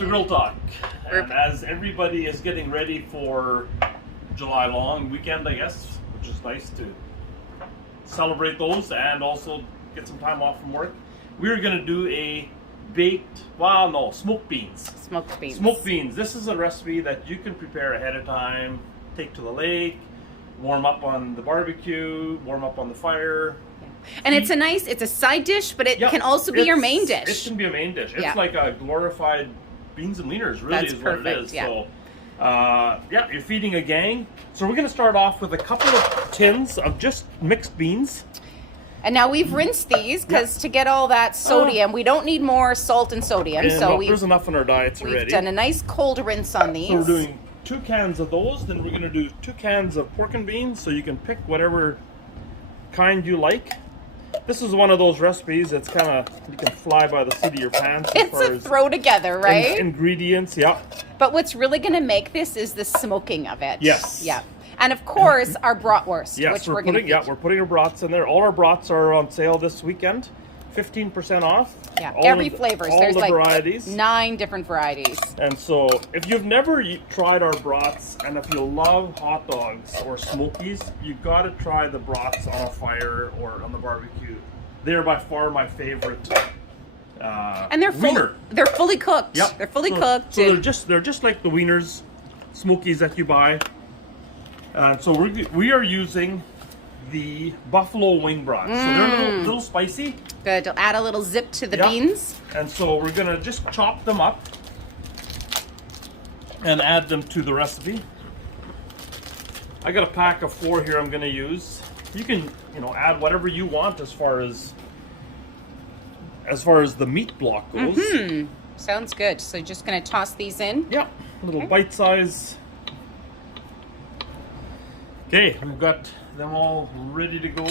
to Grill Talk. And as everybody is getting ready for July long weekend, I guess, which is nice to celebrate those and also get some time off from work, we're going to do a smoked beans. Smoked beans. Smoked beans. This is a recipe that you can prepare ahead of time, take to the lake, warm up on the barbecue, warm up on the fire. And it's a side dish, but it can also be your main dish. It can be a main dish. It's like a glorified beans and wieners, really. That's is perfect, what it is. yeah. So, you're feeding a gang. So we're going to start off with a couple of tins of just mixed beans. And now we've rinsed these because to get all that sodium, we don't need more salt and sodium. And there's enough in our diets already. We've done a nice cold rinse on these. So we're doing 2 cans of those. Then we're going to do 2 cans of pork and beans. So you can pick whatever kind you like. This is one of those recipes that's kind of, you can fly by the seat of your pants. It's a throw together, right? Ingredients, yeah. But what's really going to make this is the smoking of it. Yes. Yeah. And of course, our bratwurst, yes, which we're going to we're putting our brats in there. All our brats are on sale this weekend. 15% off. Yeah, every flavor. There's the like varieties. 9 different varieties. And so, if you've never tried our brats, and if you love hot dogs or smokies, you got to try the brats on a fire or on the barbecue. They're by far my favorite. And they're wiener. They're fully cooked. Yep. They're fully cooked. So they're just like the wieners, smokies that you buy. So we are using the buffalo wing brats. So they're a little spicy. Good. To add a little zip to the beans. And so we're gonna just chop them up and add them to the recipe. I got a pack of 4 here I'm gonna use. You can, add whatever you want as far as the meat block goes. Sounds good. So just gonna toss these in. Yeah, a little bite size. Okay, we've got them all ready to go.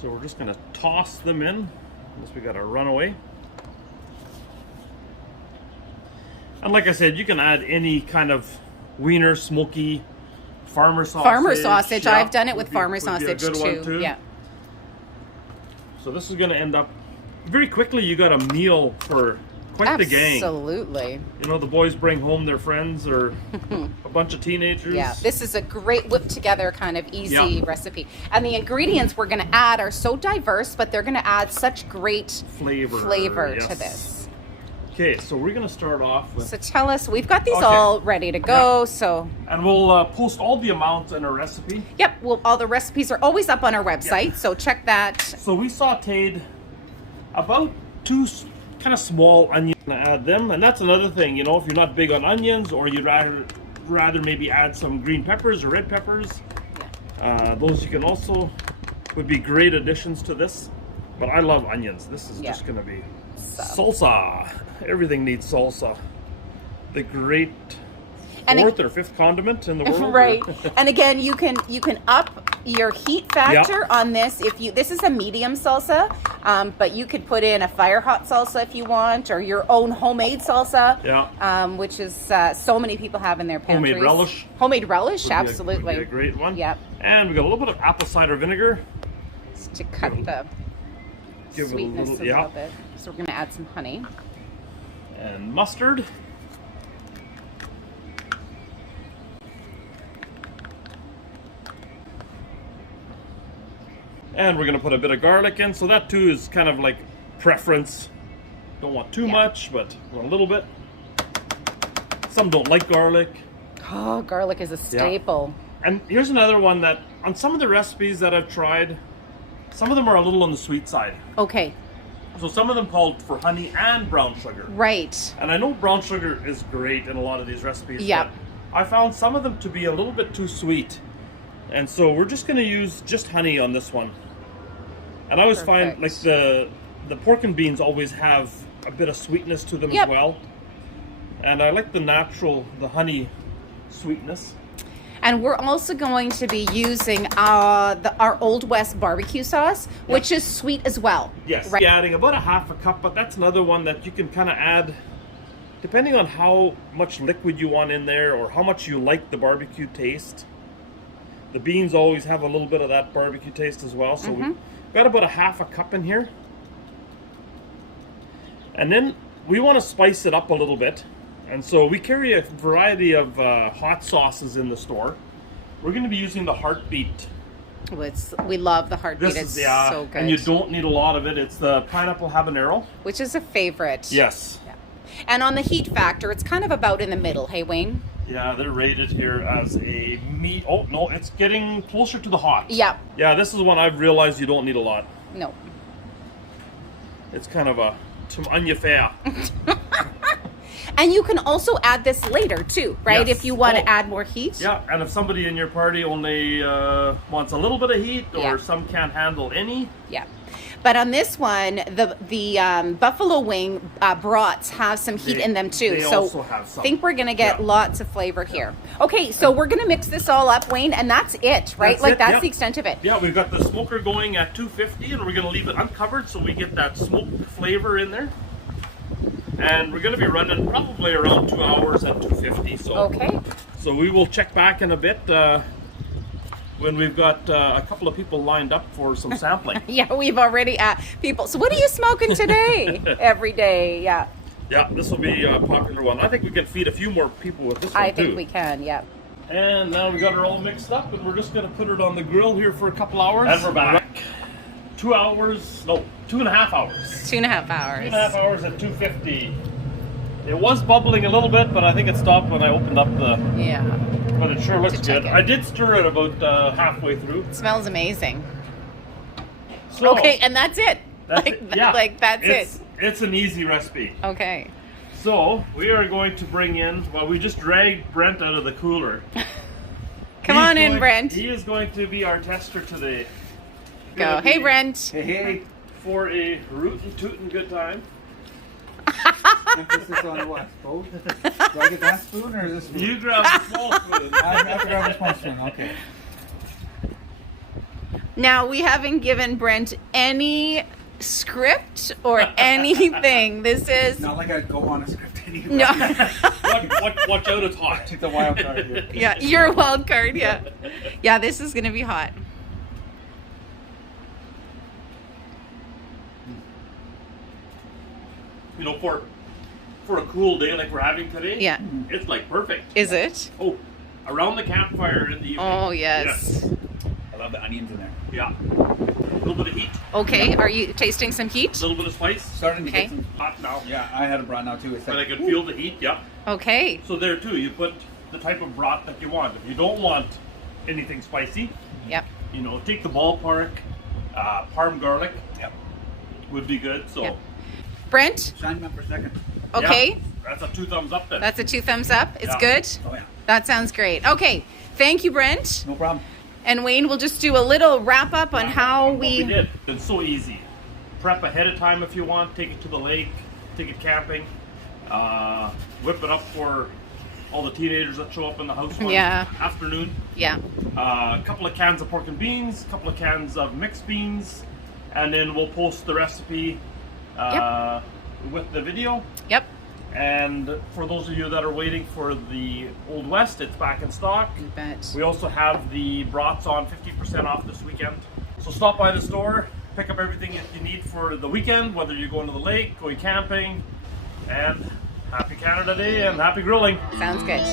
So we're just gonna toss them in, unless we got a runaway. And like I said, you can add any kind of wiener, smoky, farmer sausage. Farmer sausage. Yeah, I've done it with farmer sausage too. Yeah. So this is gonna end up very quickly. You got a meal for quite the gang. Absolutely. The boys bring home their friends or a bunch of teenagers. Yeah, this is a great whip together kind of easy recipe. And the ingredients we're going to add are so diverse, but they're going to add such great flavor to this. Okay, so we're going to start off with... So tell us, we've got these all ready to go, so... And we'll post all the amounts in our recipe. Yep, all the recipes are always up on our website, so check that. So we sauteed about 2 kind of small onions to add them, and that's another thing, if you're not big on onions, or you'd rather maybe add some green peppers or red peppers, those you can also would be great additions to this. But I love onions. This is just going to be salsa. Everything needs salsa. The great 4th or 5th condiment in the world. Right. And again, you can up your heat factor on this. This is a medium salsa, but you could put in a fire hot salsa if you want, or your own homemade salsa. Yeah. Which is so many people have in their pantries. Homemade relish. Homemade relish, absolutely. Would be a great one. Yep. And we got a little bit of apple cider vinegar to cut the sweetness a little bit. So we're going to add some honey. And mustard. And we're going to put a bit of garlic in. So that too is kind of like preference. Don't want too much, but want a little bit. Some don't like garlic. Oh, garlic is a staple. Yeah. And here's another one that on some of the recipes that I've tried, some of them are a little on the sweet side. Okay. So some of them called for honey and brown sugar. Right. And I know brown sugar is great in a lot of these recipes. Yeah. But I found some of them to be a little bit too sweet. And so we're just going to use just honey on this one. And I always find like the pork and beans always have a bit of sweetness to them as well. And I like the honey sweetness. And we're also going to be using our Old West barbecue sauce, which is sweet as well. Yes, right. adding about a half a cup, but that's another one that you can kind of add depending on how much liquid you want in there or how much you like the barbecue taste. The beans always have a little bit of that barbecue taste as well. So we've got about a half a cup in here. And then we want to spice it up a little bit. And so we carry a variety of hot sauces in the store. We're going to be using the Heartbeat. We love the Heartbeat. This it's is, yeah, so good. and you don't need a lot of it. It's the pineapple habanero. Which is a favorite. Yes. Yeah. And on the heat factor, it's kind of about in the middle. Hey, Wayne? Yeah, they're rated here as a meat. Oh, no, it's getting closer to the hot. Yeah. Yeah, this is one I've realized you don't need a lot. No. It's kind of a onion fair. And you can also add this later too, right? Yes. If you want to add more heat. Yeah, and if somebody in your party only wants a little bit of heat, or Yeah. some can't handle any. Yeah. But on this one, the buffalo wing brats have some heat in them too. They So also have some. I think we're gonna get Yeah. lots of flavor here. Okay, so we're gonna mix this all up, Wayne, and that's it, right? That's Like it, that's yeah. the extent of it. Yeah, we've got the smoker going at 250, and we're going to leave it uncovered so we get that smoked flavor in there. And we're going to be running probably around 2 hours at 250. So, Okay. So we will check back in a bit when we've got a couple of people lined up for some sampling. Yeah, we've already people. So what are you smoking today? Every day, yeah. Yeah, this will be a popular one. I think we can feed a few more people with this one I too. think we can, yeah. And now we got her all mixed up, and we're just going to put it on the grill here for a couple hours. And we're back. 2 hours, no, 2.5 hours. 2.5 hours. 2.5 hours at 250. It was bubbling a little bit, but I think it stopped when I opened up the. Yeah. But it sure looks To check good. it. I did stir it about halfway through. It smells amazing. So, Okay, and that's it. that's like, it. Yeah, like that's it's, It's an easy recipe. it. Okay. So we are going to bring in. Well, we just dragged Brent out of the cooler. Come on in, Brent. He is going to be our tester today. Go. Gonna Hey, be- Brent. Hey, For a rootin' tootin' good time. emphasis on what? Both? Do I get that spoon or is this spoon? You grab the small spoon. I have to grab a small spoon, okay. Now, we haven't given Brent any script or anything. This is. Not like I'd go on a script anyway. No. Watch out, it's hot. Took the wild card here. Yeah, you're a wild card, yeah. Yeah, this is going to be hot. You know, for a cool day like we're having today, Yeah. it's like perfect. Is it? Oh, around the campfire in the evening. Oh, yes. I love the onions in there. Yeah. A little bit of heat, Okay, are you tasting some a heat? little bit of spice. Starting to Okay. get some. Hot now. Yeah, I had a brat now too. It's But I like, can feel the heat, yeah. Okay. So there too, you put the type of brat that you want. If you don't want anything spicy, Yep. you know, take the ballpark. Parm garlic yep. would be good. So Yep. Brent, Shine them for a second. okay. yeah, that's a 2 thumbs up then. That's a 2 thumbs up. It's Yeah. good. Oh yeah, That sounds great. Okay. Thank you, Brent. no problem. And Wayne, we'll just do a little wrap up on how What we we. did. It's so easy. Prep ahead of time if you want. Take it to the lake. Take it camping. Whip it up for all the teenagers that show up in the house one Yeah. afternoon. Yeah. A couple of cans of pork and beans. A couple of cans of mixed beans. And then we'll post the recipe with the video. Yep. And for those of you that are waiting for the Old West, it's back in stock. You bet. We also have the brats on 50% off this weekend. So stop by the store, pick up everything that you need for the weekend, whether you're going to the lake, going camping, and happy Canada Day and happy grilling. Sounds good.